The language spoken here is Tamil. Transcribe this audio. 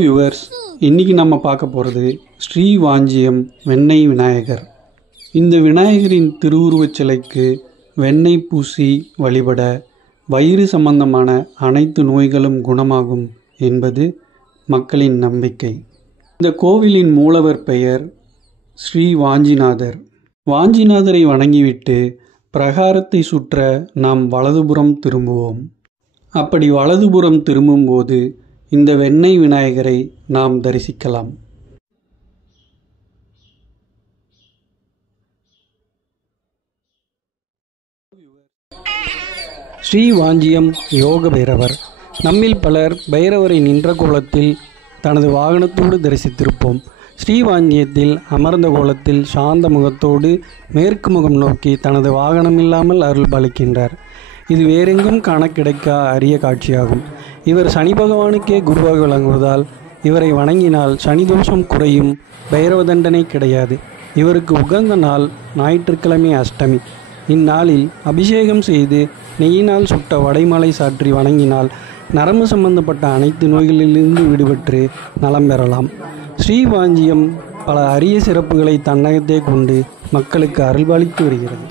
வியூவர்ஸ், இன்னைக்கு நம்ம பார்க்க போகிறது ஸ்ரீ வாஞ்சியம் வெண்ணெய் விநாயகர். இந்த விநாயகரின் திருவுருவச் சிலைக்கு வெண்ணெய் பூசி வழிபட வயிறு சம்பந்தமான அனைத்து நோய்களும் குணமாகும் என்பது மக்களின் நம்பிக்கை. இந்த கோவிலின் மூலவர் பெயர் ஸ்ரீ வாஞ்சிநாதர். வாஞ்சிநாதரை வணங்கிவிட்டு பிரகாரத்தை சுற்ற நாம் வலதுபுறம் திரும்புவோம். அப்படி வலதுபுறம் திரும்பும்போது இந்த வெண்ணெய் விநாயகரை நாம் தரிசிக்கலாம். ஸ்ரீ வாஞ்சியம் யோக பைரவர். நம்மில் பலர் பைரவரை நின்ற கோலத்தில் தனது வாகனத்தோடு தரிசித்திருப்போம். ஸ்ரீவாஞ்சியத்தில் அமர்ந்த கோலத்தில் சாந்த முகத்தோடு மேற்கு முகம் நோக்கி தனது வாகனம் இல்லாமல் அருள் பாலிக்கின்றார். இது வேறெங்கும் காண கிடைக்க அரிய காட்சியாகும். இவர் சனி பகவானுக்கே குருவாக விளங்குவதால் இவரை வணங்கினால் சனி தோஷம் குறையும், பைரவ தண்டனை கிடையாது. இவருக்கு உகந்த நாள் ஞாயிற்றுக்கிழமை அஷ்டமி. இந்நாளில் அபிஷேகம் செய்து நெய்யினால் சுட்ட வடைமலை சாற்றி வணங்கினால் நரம்பு சம்பந்தப்பட்ட அனைத்து நோய்களிலிருந்து விடுபட்டு நலம் பெறலாம். ஸ்ரீவாஞ்சியம் பல அரிய சிறப்புகளை தன்னகத்தே கொண்டு மக்களுக்கு அருள்பாலித்து வருகிறது.